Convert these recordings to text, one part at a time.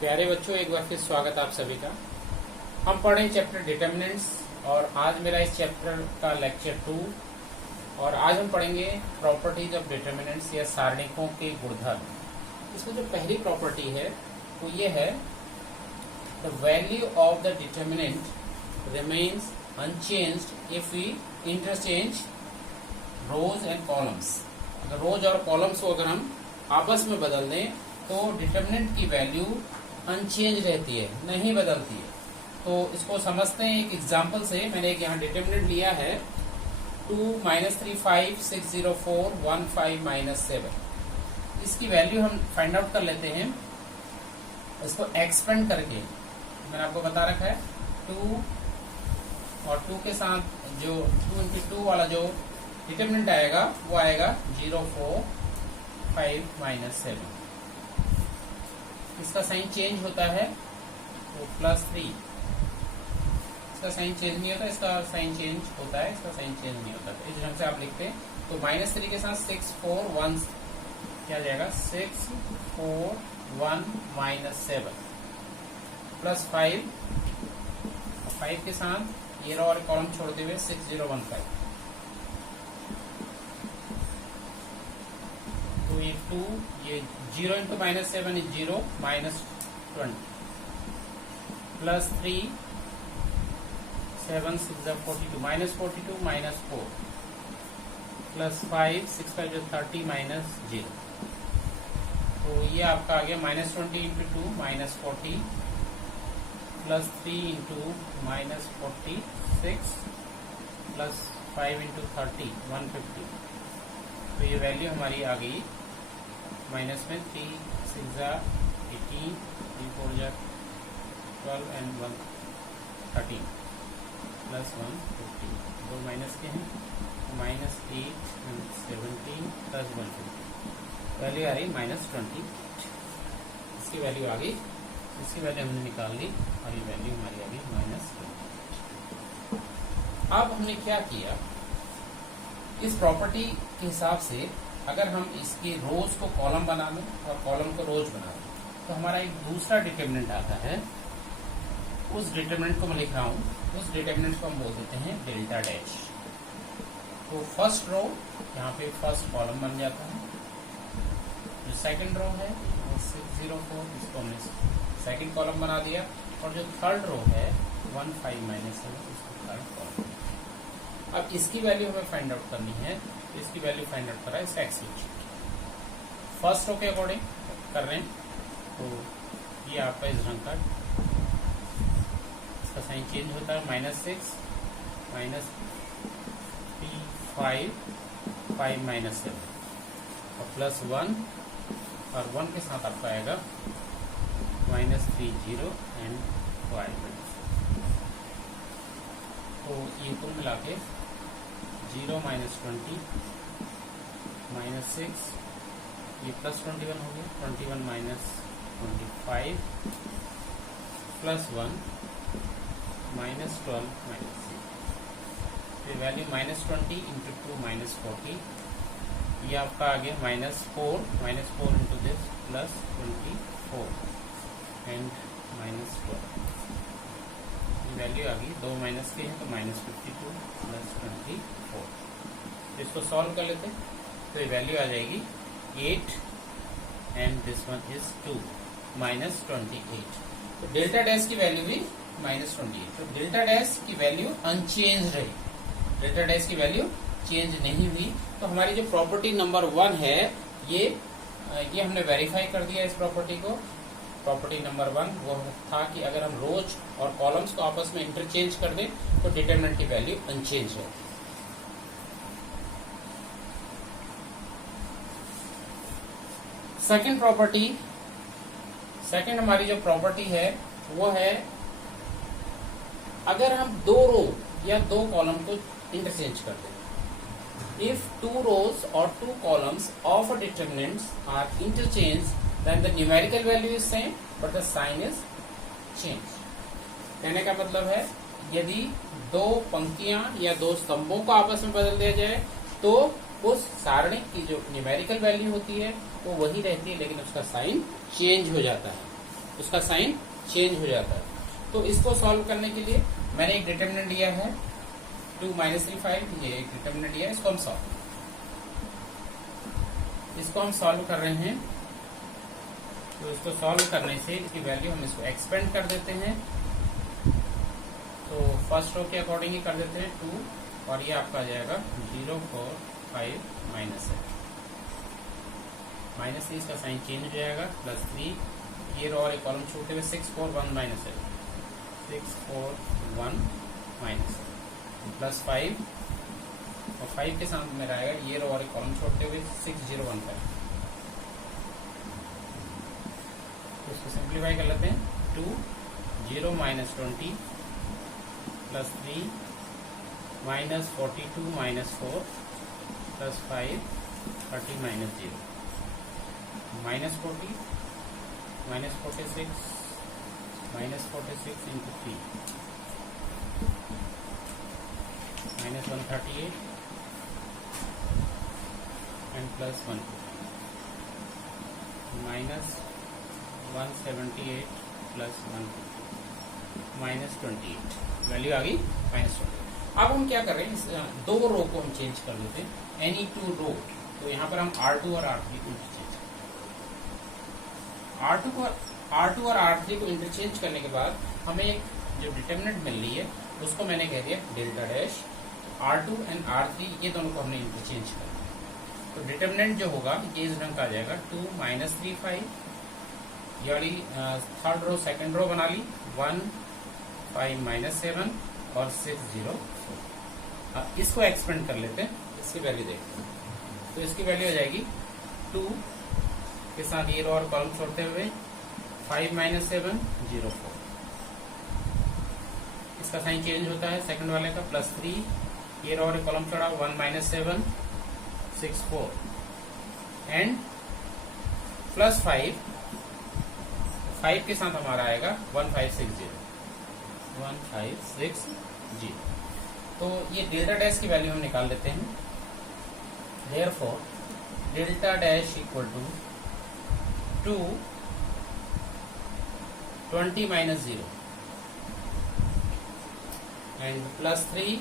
प्यारे बच्चों, एक बार फिर स्वागत आप सभी का। हम पढ़ें चैप्टर डिटर्मिनेंट्स और आज मेरा इस चैप्टर का लेक्चर 2 और आज हम पढ़ेंगे प्रॉपर्टीज ऑफ डिटर्मिनेंट्स या सारणिकों के गुणधर्म। इसमें जो पहली प्रॉपर्टी है वो ये है, the value of the determinant remains unchanged if we interchange rows and columns. अगर रोज और कॉलम्स को अगर हम आपस में बदल दें तो डिटर्मिनेंट की वैल्यू अनचेंज रहती है, नहीं बदलती है। तो इसको समझते हैं एक एग्जांपल से। मैंने एक यहाँ डिटर्मिनेंट लिया है 2 - 3 5 6 0 4 1 5 - 7। इसकी वैल्यू हम फाइंड आउट कर लेते हैं इसको एक्सपेंड करके। मैंने आपको बता रखा है 2 और 2 के साथ जो 2 × 2 वाला जो डिटर्मिनेंट आएगा वो आएगा 0 4 5 - 7। इसका साइन चेंज होता है तो +3। इसका साइन चेंज नहीं होता, इसका साइन चेंज होता है, इसका साइन चेंज नहीं होता। इस ढंग से आप लिखते हैं तो -3 के साथ 6 4 1 क्या जाएगा 6 4 1 - 7 +5। 5 के साथ ये रो और कॉलम छोड़ते हुए 6 0 1 5। तो ये 2 ये 0 × -7 is 0 -20 +3 7 6 42 -42 -4 +5 6 5 30 -0। तो ये आपका आ गया -20 × 2 -40 +3 × -46 +5 × 30 150। तो ये वैल्यू हमारी आ गई माइनस में 3 6 18 3 4 12 एंड 1 13 +150। दो माइनस के हैं -8 एंड 17 +150। वैल्यू आ रही -20। इसकी वैल्यू आ गई, इसकी वैल्यू हमने निकाल ली और ये वैल्यू हमारी आ गई -20। अब हमने क्या किया, इस प्रॉपर्टी के हिसाब से अगर हम इसकी रोज को कॉलम बना लें और कॉलम को रोज बना लें तो हमारा एक दूसरा डिटर्मिनेंट आता है। उस डिटर्मिनेंट को मैं लिख रहा हूं, उस डिटर्मिनेंट को हम बोल देते हैं डेल्टा डैश। तो फर्स्ट रो यहाँ पे फर्स्ट कॉलम बन जाता है। जो सेकंड रो है 6 0 4, इसको हमने सेकंड कॉलम बना दिया और जो थर्ड रो है 1 5 - 7, इसको थर्ड कॉलम। अब इसकी वैल्यू हमें फाइंड आउट करनी है, तो इसकी वैल्यू फाइंड आउट करा इसका एक्स। फर्स्ट रो के अकॉर्डिंग कर रहे हैं तो ये आपका इस रंग का इसका साइन चेंज होता है -6 -5 5 - 7 और +1 और 1 के साथ आपका आएगा -3 0 एंड 5। तो ये कुल मिला के 0 - 20 -6 ये +21 हो गया, 21 - 25 +1 -12 -6। तो वैल्यू -20 × 2 -40। ये आपका आ गया -4 × दिस +24 एंड -12। वैल्यू आ गई, दो माइनस के हैं तो -52 +24। तो इसको सॉल्व कर लेते हैं तो ये वैल्यू आ जाएगी 8 एंड दिस वन इज 2 -28। तो डेल्टा डैश की वैल्यू भी -28। तो डेल्टा डैश की वैल्यू अनचेंज रही, डेल्टा डैश की वैल्यू चेंज नहीं हुई। तो हमारी जो प्रॉपर्टी नंबर 1 है ये हमने वेरीफाई कर दिया। इस प्रॉपर्टी को प्रॉपर्टी नंबर 1 वो था कि अगर हम रोज और कॉलम्स को आपस में इंटरचेंज कर दें तो डिटर्मिनेंट की वैल्यू अनचेंज है। सेकंड प्रॉपर्टी, सेकंड हमारी जो प्रॉपर्टी है वो है, अगर हम 2 रो या 2 कॉलम को इंटरचेंज कर दें। If 2 rows or 2 columns of a determinants are interchanged, then the numerical value is same but the sign is changed। कहने का मतलब है, यदि 2 पंक्तियां या 2 स्तंभों को आपस में बदल दिया जाए तो उस सारणी की जो न्यूमेरिकल वैल्यू होती है वो वही रहती है, लेकिन उसका साइन चेंज हो जाता है। उसका साइन चेंज हो जाता है। तो इसको सॉल्व करने के लिए मैंने एक डिटरमिनेंट दिया है 2 - 3 5, ये एक डिटरमिनेंट दिया है, इसको हम सॉल्व कर रहे हैं। तो इसको सॉल्व करने से इसकी वैल्यू हम इसको एक्सपेंड कर देते हैं। तो फर्स्ट रो के अकॉर्डिंग ही कर देते हैं 2, और ये आपका आ जाएगा 0 4 5 -7 -3, इसका साइन चेंज हो जाएगा, +3, ये रो और एक कॉलम छोड़ते हुए 6 4 1 -7 6 4 1 -7 +5, और 5 के साथ मेरा आएगा ये रो और एक कॉलम छोड़ते हुए 6 0 1 5। तो इसको सिंप्लीफाई कर लेते हैं 2 0 - 20 +3 -42 - 4 +5 30 - 0 -40 -46 into 3 -138 and +1 -178 +1 -28, वैल्यू आ गई -20। अब हम क्या कर रहे हैं, इस दो रो को हम चेंज कर देते हैं, एनी टू रो। तो यहाँ पर हम R2 और R3 को इंटरचेंज R2 और R3 को इंटरचेंज करने के बाद हमें एक जो डिटरमिनेंट मिल रही है उसको मैंने कह दिया delta dash. R2 and R3 ये दोनों को हमने इंटरचेंज कर दिया। तो डिटरमिनेंट जो होगा ये इस ढंग का आ जाएगा 2 - 3 5, ये वाली थर्ड रो सेकंड रो बना ली, 1 5 -7 और 6 0 4। इसको एक्सपेंड कर लेते हैं, इसकी वैल्यू देखते हैं। तो इसकी वैल्यू हो जाएगी 2 के साथ ये रो और कॉलम छोड़ते हुए 5 - 7 0 4, इसका साइन चेंज होता है सेकंड वाले का, +3, ये रो और कॉलम छोड़ा 1 - 7 6 4 एंड +5, 5 के साथ हमारा आएगा 1560 1560। तो ये डेल्टा डैश की वैल्यू हम निकाल लेते हैं। Therefore delta dash equal to 2 20 - 0 and +3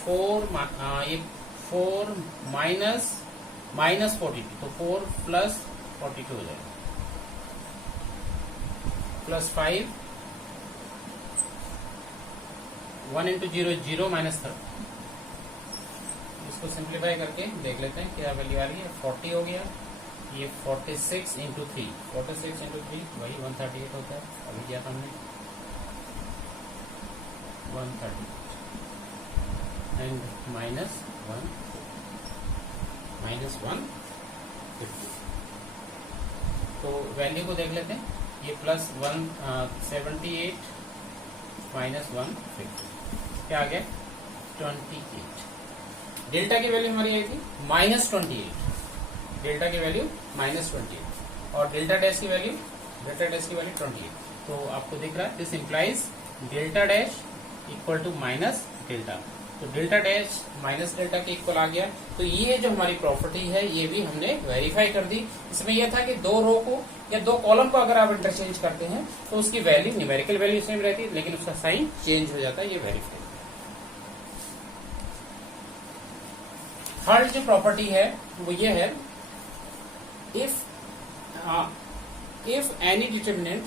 4 ये 4 - 42, तो 4 + 42 हो जाएगा, +5 1 × 0 0 -30। इसको सिंप्लीफाई करके देख लेते हैं क्या वैल्यू आ रही है, 40 हो गया, ये 46 × 3 46 × 3 वही 138 होता है, अभी किया था हमने 138 एंड -150। तो वैल्यू को देख लेते हैं, ये +178 -150 क्या आ गया 28। डेल्टा की वैल्यू हमारी आई थी -28, डेल्टा की वैल्यू -28 और डेल्टा डैश की वैल्यू 28। तो आपको दिख रहा है this implies delta dash equal to minus delta. तो डेल्टा डैश माइनस डेल्टा के इक्वल आ गया। तो ये जो हमारी प्रॉपर्टी है ये भी हमने वेरीफाई कर दी। इसमें यह था कि दो रो को या दो कॉलम को अगर आप इंटरचेंज करते हैं तो उसकी वैल्यू न्यूमेरिकल वैल्यू सेम रहती है, लेकिन उसका साइन चेंज हो जाता है, ये वेरीफाई। थर्ड जो प्रॉपर्टी है वो ये है, if any determinant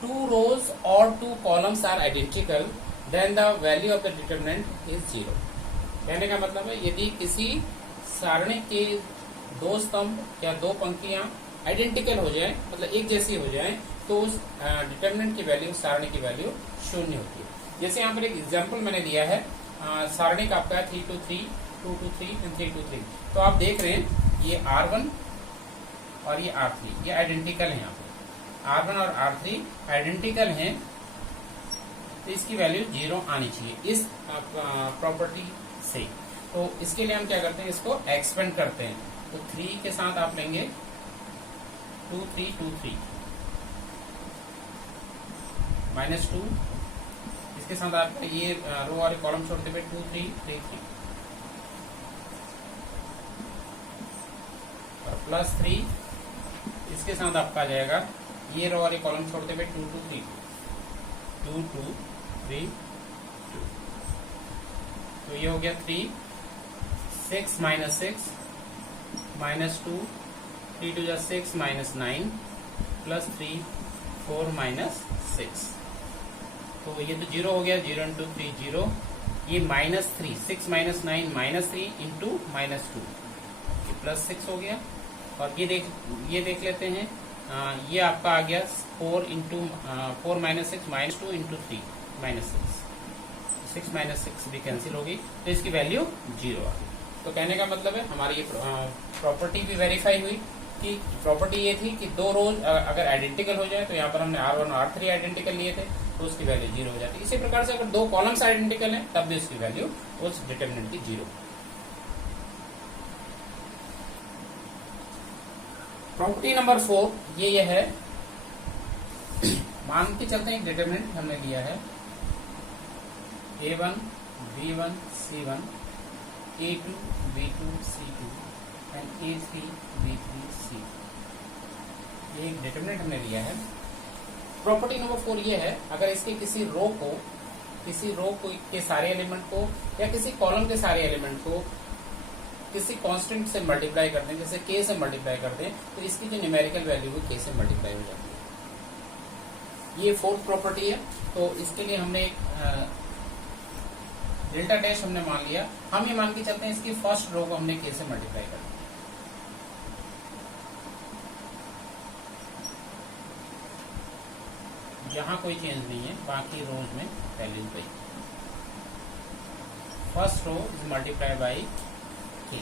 2 rows or 2 columns are identical then the value of the determinant is 0। कहने का मतलब है यदि किसी सारणी के दो स्तंभ या दो पंक्तियां आइडेंटिकल हो जाए, मतलब एक जैसी हो जाए, तो उस डिटरमिनेंट की वैल्यू, सारणी की वैल्यू 0 होती है। जैसे यहाँ पर एक एग्जांपल मैंने दिया है, सारणी का आपका 3 2 3 2 2 3 एंड 3 2 3। तो आप देख रहे हैं ये R1 और ये R3 ये आइडेंटिकल है। यहाँ पर R1 और R3 आइडेंटिकल हैं, तो इसकी वैल्यू 0 आनी चाहिए इस प्रॉपर्टी से। तो इसके लिए हम क्या करते हैं, इसको एक्सपेंड करते हैं। तो 3 के साथ आप लेंगे 2 3 2 3 -2, इसके साथ आप ये रो वाले कॉलम छोड़ते हुए 2 3 3 3 और +3, इसके साथ आपका आ जाएगा ये रो और ये कॉलम छोड़ते हुए 2 2 3 2 2 3 2। तो ये हो गया 3 6 minus 6 minus 2 3 2 6 minus 9 plus 3 4 minus 6। तो ये तो 0 हो गया, 0 इंटू 3 0, ये minus 3 6 minus 9 minus 3 into minus 2 ये प्लस 6 हो गया। और ये देख लेते हैं, ये आपका आ गया 4 into 4 minus 6 minus 2 into 3 minus 6 6 minus 6 भी कैंसिल होगी, तो इसकी वैल्यू 0 आ गई। तो कहने का मतलब है हमारी ये प्रॉपर्टी भी वेरीफाई हुई कि प्रॉपर्टी ये थी कि दो रोज अगर आइडेंटिकल हो जाए, तो यहाँ पर हमने R1 और R3 आइडेंटिकल लिए थे तो उसकी वैल्यू 0 हो जाती है। इसी प्रकार से अगर दो कॉलम्स आइडेंटिकल हैं तब भी उसकी वैल्यू उस डिटरमिनेंट की 0। प्रॉपर्टी नंबर 4 ये है, मान के चलते हैं एक डिटरमिनेंट हमने लिया है A1 B1 C1 A2 B2 C2 and A3 B3 C। ये एक डिटरमिनेंट हमने लिया है। प्रॉपर्टी नंबर 4 ये है, अगर इसके किसी रो के सारे एलिमेंट को या किसी कॉलम के सारे एलिमेंट को किसी कांस्टेंट से मल्टीप्लाई करते हैं, जैसे k से मल्टीप्लाई करते हैं, तो इसकी जो न्यूमेरिकल वैल्यू है k से मल्टीप्लाई हो जाती है। ये फोर्थ प्रॉपर्टी है। तो इसके लिए हमने एक डेल्टा डैश हमने मान लिया। हम ये मान के चलते हैं इसकी फर्स्ट रो को हमने k से मल्टीप्लाई कर दिया। यहाँ कोई चेंज नहीं है, बाकी रोज में वैल्यू वही। First row is multiply by k।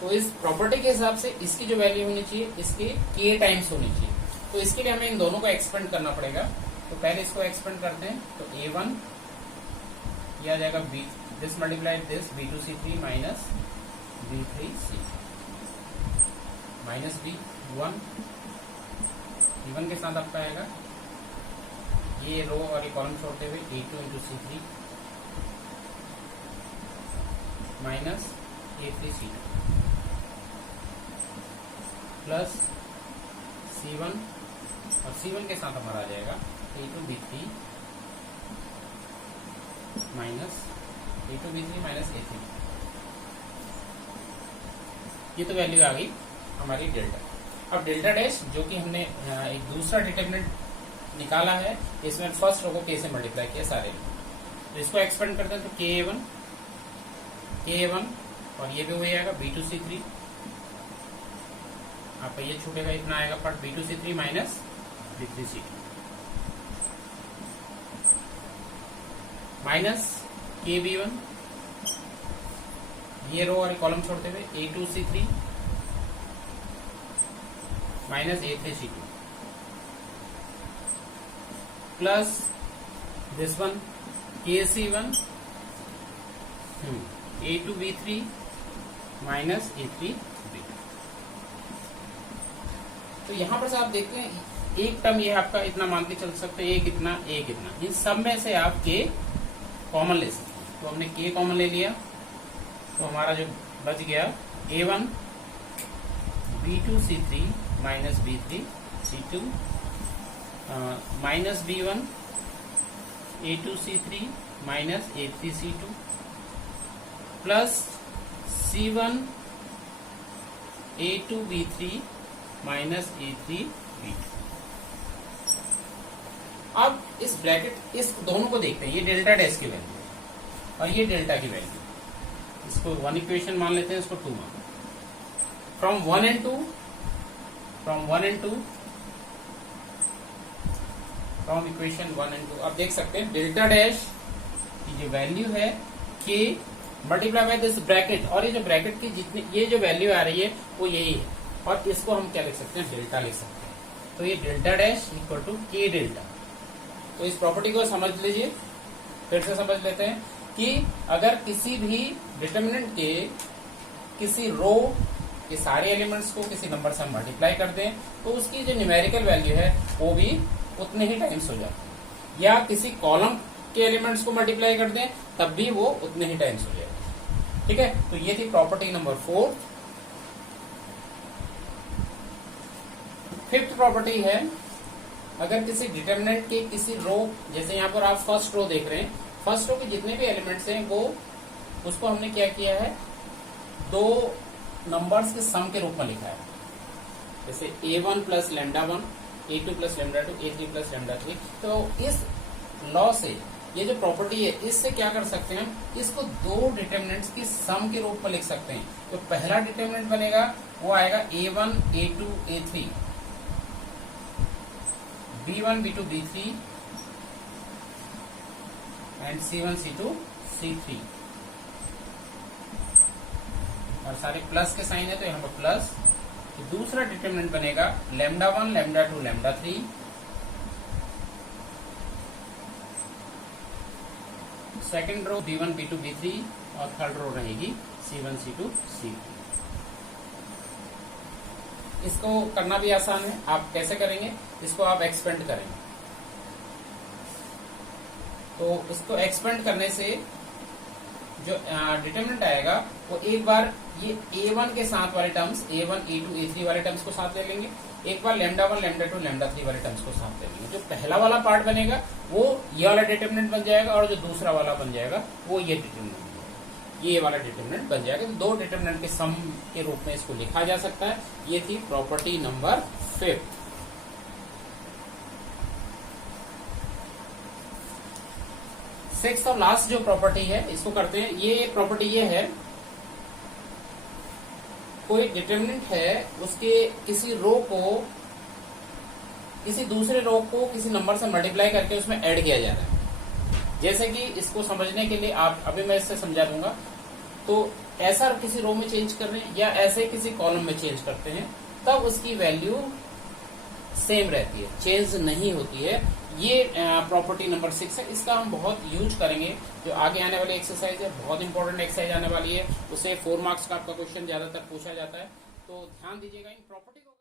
तो इस प्रॉपर्टी के हिसाब से इसकी जो वैल्यू होनी चाहिए इसके k टाइम्स होनी चाहिए। तो इसके लिए हमें इन दोनों को एक्सपेंड करना पड़ेगा। तो पहले इसको एक्सपेंड करते हैं। तो A1 यह आ जाएगा this multiply this B2C3 minus B3C minus B1 B1 के साथ आपका आएगा ये रो और ये कॉलम छोड़ते हुए A2 into C3 minus A3C2 plus C1 और C1 के साथ हमारा आ जाएगा A2 B3 minus A2 B3 minus A3। ये तो वैल्यू आ गई हमारी डेल्टा। अब डेल्टा डैश जो कि हमने एक दूसरा डिटरमिनेंट निकाला है, इसमें फर्स्ट रो को k से मल्टीप्लाई किया सारे। तो इसको एक्सपेंड करते हैं तो K1 और ये भी हो जाएगा B2C3। आपका ये छूटेगा, इतना आएगा part B2C3 minus B3C2 minus KB1 ये रो और कॉलम छोड़ते हुए A2C3 minus A3C2 plus this one KC1 A2B3 minus A3B2। तो यहां पर से आप देखते हैं एक टर्म ये आपका इतना मान के चल सकते हैं, एक इतना इन सब में से आप k कॉमन ले सकते हैं। तो हमने k कॉमन ले लिया तो हमारा जो बच गया A1 B2C3 minus B3C2 minus B1 A2C3 minus A3C2 plus C1 A2B3 minus A3B2। अब इस ब्रैकेट इस दोनों को देखते हैं, ये डेल्टा डैश की वैल्यू और ये डेल्टा की वैल्यू। इसको वन इक्वेशन मान लेते हैं, इसको 2 मान। From 1 and 2 from equation 1 and 2 आप देख सकते हैं डेल्टा डैश की जो वैल्यू है k multiply by this bracket, और ये जो ब्रैकेट की जितनी ये जो वैल्यू आ रही है वो यही है, और इसको हम क्या लिख सकते हैं, डेल्टा लिख सकते हैं। तो ये delta dash equal to k delta. तो इस प्रॉपर्टी को समझ लीजिए, फिर से समझ लेते हैं कि अगर किसी भी डिटरमिनेंट के किसी रो के सारे एलिमेंट्स को किसी नंबर से हम मल्टीप्लाई कर दें तो उसकी जो न्यूमेरिकल वैल्यू है वो भी उतने ही टाइम्स हो जाती है, या किसी कॉलम के एलिमेंट्स को मल्टीप्लाई कर दें तब भी वो उतने ही टाइम्स हो जाएगी। ठीक है, तो ये थी प्रॉपर्टी नंबर 4। फिफ्थ प्रॉपर्टी है, अगर किसी डिटरमिनेंट के किसी रो, जैसे यहाँ पर आप फर्स्ट रो देख रहे हैं, फर्स्ट रो के जितने भी एलिमेंट्स हैं वो उसको हमने क्या किया है, दो नंबर्स के सम के रूप में लिखा है। जैसे a1 plus lambda 1, a2 plus lambda 2, a3 plus lambda 3। तो इस लॉ से, ये जो प्रॉपर्टी है, इससे क्या कर सकते हैं हम, इसको दो डिटरमिनेंट्स की सम के रूप में लिख सकते हैं। तो पहला डिटरमिनेंट बनेगा वो आएगा a1 a2 a3, b1 b2 b3 and c1 c2 c3, और सारे प्लस के साइन है तो यहाँ पर प्लस। तो दूसरा डिटरमिनेंट बनेगा lambda 1 lambda 2 lambda 3, second row b1 b2 b3, और थर्ड रो रहेगी c1 c2 c3। इसको करना भी आसान है, आप कैसे करेंगे, इसको आप एक्सपेंड करेंगे। तो इसको एक्सपेंड करने से जो डिटरमिनेंट आएगा वो एक बार ये a1 के साथ वाले टर्म्स, a1 a2 a3 वाले टर्म्स को साथ ले लेंगे, एक बार लैम्डा 1 लैम्डा 2 लैम्डा 3 वाले टर्म्स को साथ ले लेंगे। जो पहला वाला पार्ट बनेगा वो ये वाला डिटरमिनेंट बन जाएगा, और जो दूसरा वाला बन जाएगा वो ये डिटरमिनेंट, ये वाला डिटरमिनेंट बन जाएगा। तो दो डिटरमिनेंट के सम के रूप में इसको लिखा जा सकता है। ये थी प्रॉपर्टी नंबर 5। सिक्स्थ और लास्ट जो प्रॉपर्टी है इसको करते हैं। ये प्रॉपर्टी ये है, कोई डिटरमिनेंट है, उसके किसी रो को किसी दूसरे रो को किसी नंबर से मल्टीप्लाई करके उसमें ऐड किया जा रहा है। जैसे कि इसको समझने के लिए आप अभी मैं इससे समझा दूंगा। तो ऐसा किसी रो में चेंज कर रहे हैं या ऐसे किसी कॉलम में चेंज करते हैं, तब उसकी वैल्यू सेम रहती है, चेंज नहीं होती है। ये प्रॉपर्टी नंबर 6 है। इसका हम बहुत यूज करेंगे। जो आगे आने वाली एक्सरसाइज है, बहुत इंपॉर्टेंट एक्सरसाइज आने वाली है, उससे 4 मार्क्स का आपका क्वेश्चन ज्यादातर पूछा जाता है। तो ध्यान दीजिएगा इन प्रॉपर्टी को।